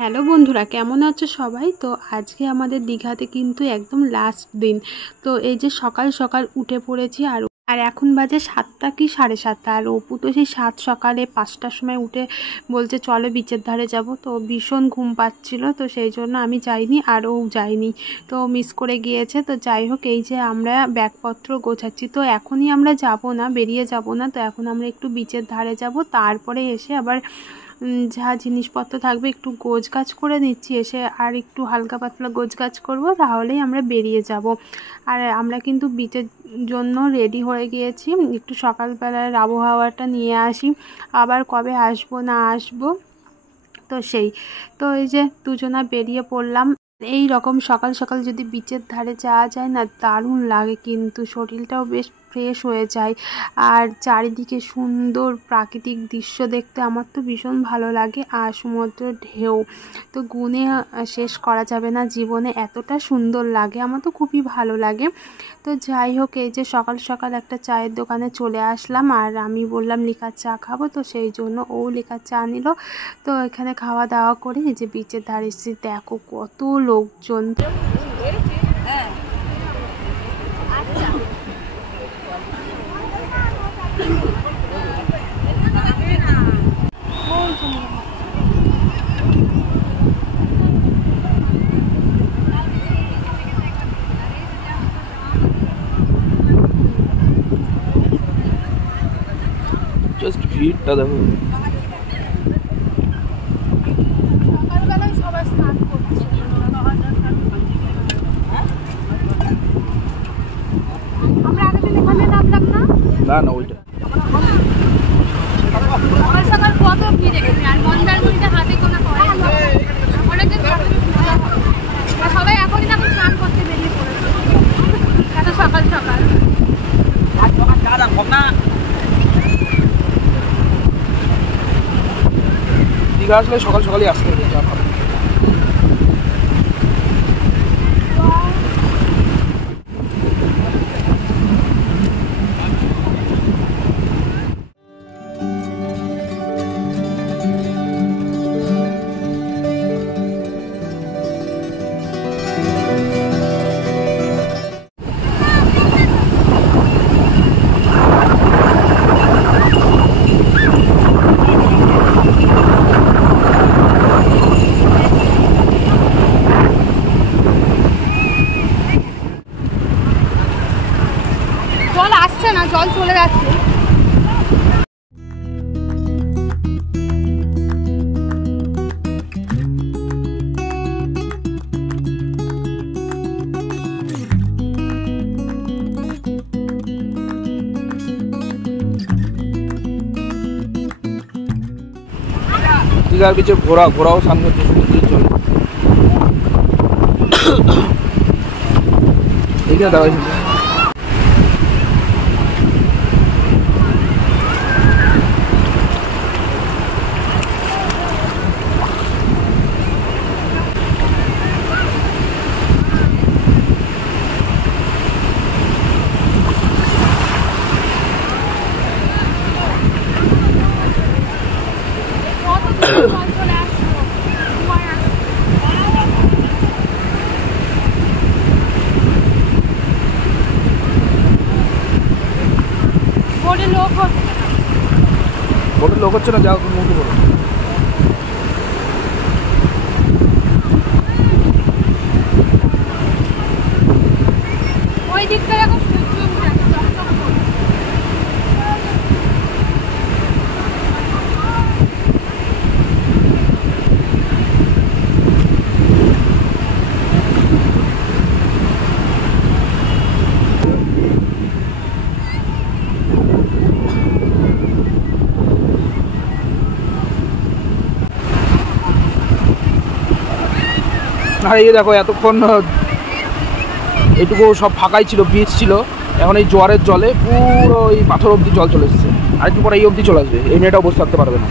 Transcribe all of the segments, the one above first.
Hello বন্ধুরা, কেমন আছো সবাই? তো আজকে আমাদের দীঘাতে কিন্তু একদম লাস্ট দিন। তো এই যে সকাল সকাল উঠে পড়েছি আর এখন বাজে 7টা কি 7:30। আর অপু তো সেই সকালে 5টার সময় উঠে বলছে চলো বিচের ধারে যাব। তো ভীষণ ঘুম পাচ্ছিল, তো সেই জন্য আমি যাইনি আর ও যায়নি, তো মিস করে গিয়েছে। তো যাই হোক, এই যে আমরা ব্যাগপত্র গোছাচ্ছি, তো এখনই আমরা যাব না, বেরিয়ে যাব না। তো এখন আমরা একটু বিচের ধারে যাব, তারপরে এসে আবার যা জিনিসপত্র থাকবে একটু গোছগাছ করে নিচ্ছি, এসে আর একটু হালকা পাতলা গোছগাছ করব, তাহলেই আমরা বেরিয়ে যাব। আর আমরা কিন্তু বিচের জন্য রেডি হয়ে গিয়েছি। একটু সকালবেলার আবহাওয়াটা নিয়ে আসি, আবার কবে আসবো না আসবো। তো এই যে দুজনা বেরিয়ে পড়লাম। এই রকম সকাল সকাল যদি বিচের ধারে যাওয়া যায় না, দারুণ লাগে, কিন্তু শরীরটাও বেশ ফ্রেশ হয়ে যায়। আর চারিদিকে সুন্দর প্রাকৃতিক দৃশ্য দেখতে আমার তো ভীষণ ভালো লাগে। আর সমুদ্রের ঢেউ তো গুণে শেষ করা যাবে না, জীবনে এতটা সুন্দর লাগে, আমার তো খুবই ভালো লাগে। তো যাই হোক, এই যে সকাল সকাল একটা চায়ের দোকানে চলে আসলাম, আর আমি বললাম লিকার চা খাবো, তো সেই জন্য ও লিকার চা নিল। তো এখানে খাওয়া দাওয়া করে এই যে বিচের ধারে এসেছি, দেখো কত লোকজন। জাস্ট ভিড়টা দেখো। না না ওইটা সকাল কত ভিড় এখানে, আর মন্দারমণিতে হাতে গোনা করে অনেকজন সবাই এখনই এখন স্নান করতে বেরিয়ে পড়েছে, এত সকাল সকাল। দীঘা আসলে সকাল সকালই আসতে হবে। জল আসছে না, জল চলে যাচ্ছে। দীঘার বিচে ঘোরাও সামনে সমুদ্রের জলে এইখানে দাঁড়াইছিল। বোটের লোক হচ্ছে না, যাও মুখে বলো। ওই দিকটা এখন সূর্য উঠে আসছে। আর এই দেখো এতক্ষণ এটুকু সব ফাঁকাই ছিল, বিচ ছিল, এখন এই জোয়ারের জলে পুরো এই পাথর অবধি জল চলে এসছে। আর একটু পরে এই অবধি চলে আসবে, এই মেয়েটাও বসে থাকতে পারবে না।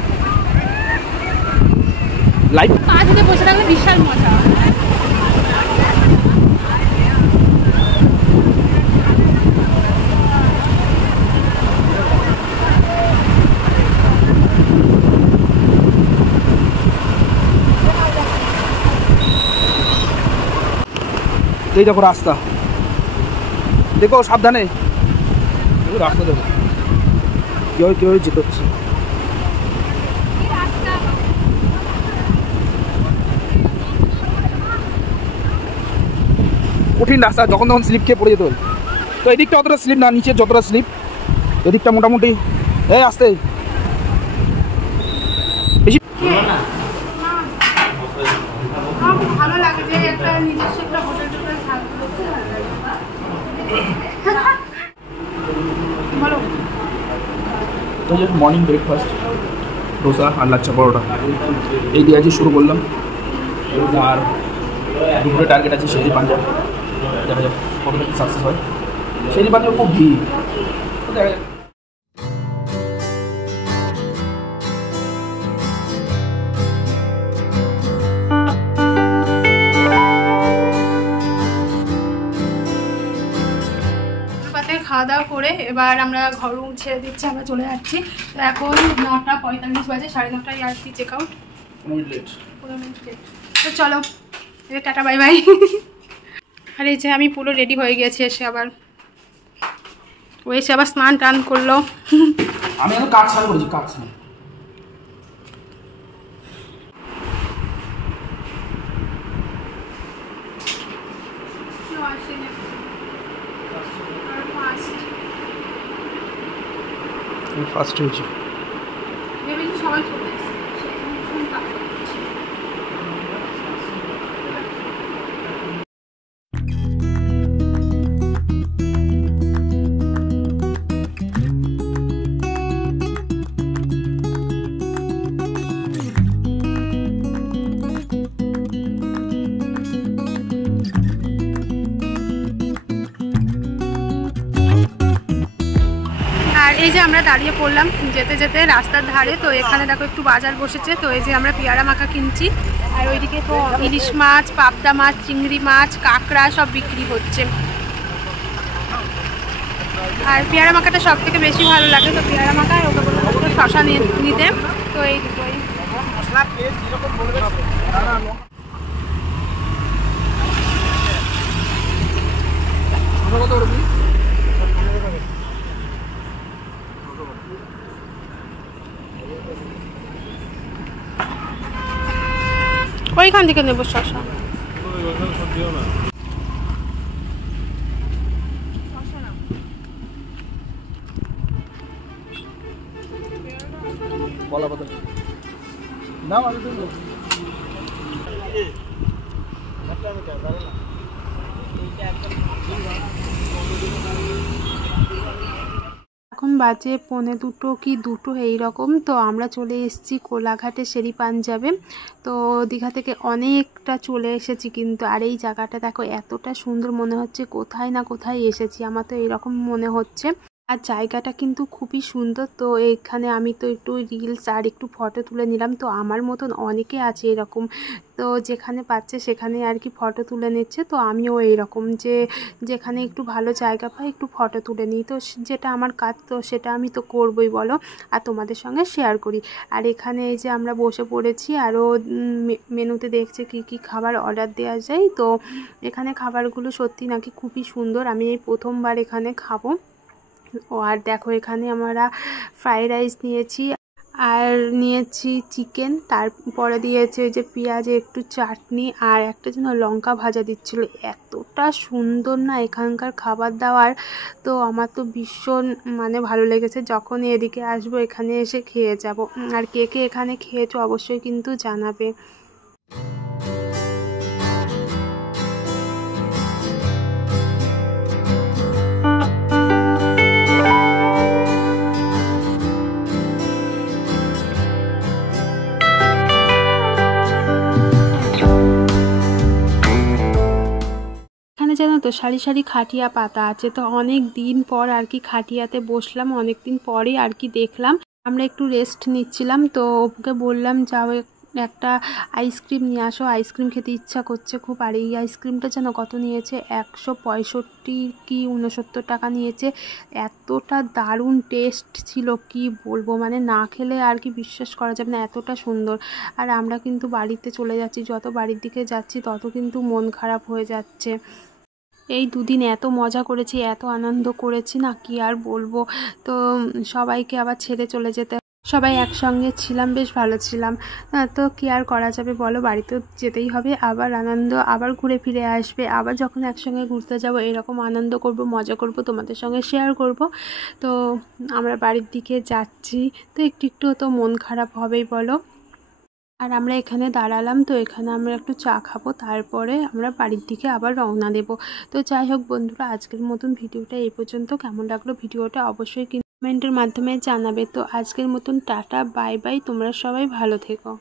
লাইভ পাশে বসে থাকলে বিশাল মজা। এই দেখো রাস্তা, দেখো সাবধানে, রাস্তা দেখো কীভাবে যেতে হচ্ছে। কঠিন রাস্তা, যখন তখন স্লিপ খেয়ে পড়ে যেতে হবে। তো এদিকটা অতটা স্লিপ না, নিচে যতটা স্লিপ, এদিকটা মোটামুটি এই আসতে বেশি। ভালো লাগে যে একটা নিজস্ব একটা হোটেল টোটেল থাকবে, বলো। মর্নিং ব্রেকফাস্ট ডোসা আর লাচ্চা পরোটা এই দিয়ে আজকে শুরু করলাম। আর দুপুরে টার্গেট আছে শেরি পাঞ্জাব, দেখা যাক কতটা কি সাকসেস হয়। শেরি পাঞ্জাব খুব ভিড়, দেখা যাক। খাওয়া দাওয়া করে এবার আমরা ঘরও ছেড়ে দিচ্ছি, আমরা চলে যাচ্ছি। তো এখন 9:45 বাজে, 9:30টায় আর কি চেক আউট, 15 মিনিট লেট। তো চলো টাটা বাই বাই। আর এই যে আমি পুরো রেডি হয়ে গেছি, এসে আবার ও এসে আবার স্নান টান করলো। আমি এখন কাজ স্নান করেছি, কাজ স্নান। ফার্স্ট হয়েছে। সবাই চলে এসেছে। এই যে আমরা দাঁড়িয়ে পড়লাম যেতে যেতে রাস্তার ধারে। তো এখানে দেখো একটু বাজার বসেছে, তো এই যে আমরা পেয়ারা মাখা কিনছি। আর ওইদিকে তো ইলিশ মাছ, পাবদা মাছ, চিংড়ি মাছ, কাঁকড়া সব বিক্রি হচ্ছে। আর পেয়ারা মাখাটা সব থেকে বেশি ভালো লাগে, তো পেয়ারা মাখা ওকে বলবো শশা নিতে। তো এই দুটোই ওইখান থেকে নেবো শশা। বলা কথা না, আমি তো এখন বাজে 1:45 কি 2 এইরকম। তো আমরা চলে এসেছি কোলাঘাটে শেরি পাঞ্জাবে। তো দীঘা থেকে অনেকটা চলে এসেছি কিন্তু। আর এই জায়গাটা দেখো এতটা সুন্দর মনে হচ্ছে কোথায় না কোথায় এসেছি, আমার তো এরকম মনে হচ্ছে। আর জায়গাটা কিন্তু খুবই সুন্দর। তো এখানে আমি তো একটু রিলস আর একটু ফটো তুলে নিলাম। তো আমার মতন অনেকে আছে এরকম, তো যেখানে পাচ্ছে সেখানে আর কি ফটো তুলে নিচ্ছে। তো আমিও এইরকম যে যেখানে একটু ভালো জায়গা পাই একটু ফটো তুলে নিই। তো যেটা আমার কাজ, তো সেটা আমি তো করবই বলো, আর তোমাদের সঙ্গে শেয়ার করি। আর এখানে এই যে আমরা বসে পড়েছি, আরও মেনুতে দেখছে কি কি খাবার অর্ডার দেওয়া যায়। তো এখানে খাবারগুলো সত্যি নাকি খুবই সুন্দর, আমি এই প্রথমবার এখানে খাবো। ও আর দেখো এখানে আমরা ফ্রাইড রাইস নিয়েছি আর নিয়েছি চিকেন, তারপরে দিয়েছে ওই যে পেঁয়াজে একটু চাটনি আর একটা যেন লঙ্কা ভাজা দিচ্ছিল। এতটা সুন্দর না এখানকার খাবার দাবার, তো আমার তো ভীষণ মানে ভালো লেগেছে। যখন এদিকে আসবো এখানে এসে খেয়ে যাব। আর কে কে এখানে খেয়েছো অবশ্যই কিন্তু জানাবে। জানো তো সারি সারি খাটিয়া পাতা আছে। তো অনেক দিন পর আর কি খাটিয়াতে বসলাম, অনেক দিন পরে আর কি দেখলাম। আমরা একটু রেস্ট নিচ্ছিলাম, তো ওকে বললাম যাও একটা আইসক্রিম নিয়ে আসো, আইসক্রিম খেতে ইচ্ছা করছে খুব। আর এই আইসক্রিমটা যেন কত নিয়েছে, 165 কি 69 টাকা নিয়েছে। এতটা দারুণ টেস্ট ছিল কি বলবো, মানে না খেলে আর কি বিশ্বাস করা যাবে না, এতটা সুন্দর। আর আমরা কিন্তু বাড়িতে চলে যাচ্ছি, যত বাড়ির দিকে যাচ্ছি তত কিন্তু মন খারাপ হয়ে যাচ্ছে। এই দুদিন এত মজা করেছি, এত আনন্দ করেছি না, কি আর বলবো। তো সবাইকে আবার ছেড়ে চলে যেতে, সবাই একসঙ্গে ছিলাম, বেশ ভালো ছিলাম। তো কি আর করা যাবে বলো, বাড়িতে যেতেই হবে। আবার আনন্দ আবার ঘুরে ফিরে আসবে, আবার যখন একসঙ্গে ঘুরতে যাব এরকম আনন্দ করব, মজা করব, তোমাদের সঙ্গে শেয়ার করব। তো আমরা বাড়ির দিকে যাচ্ছি, তো একটু একটু তো মন খারাপ হবেই বলো। আর আমরা এখানে দাঁড়ালাম, তো এখানে আমরা একটু চা খাবো, তারপরে আমরা বাড়ির দিকে আবার রওনা দেব। তো যাই হোক বন্ধুরা, আজকের মতন ভিডিওটা এই পর্যন্ত। কেমন লাগলো ভিডিওটা অবশ্যই কমেন্টের মাধ্যমে জানাবে। তো আজকের মতন টাটা, বাই বাই, তোমরা সবাই ভালো থেকো।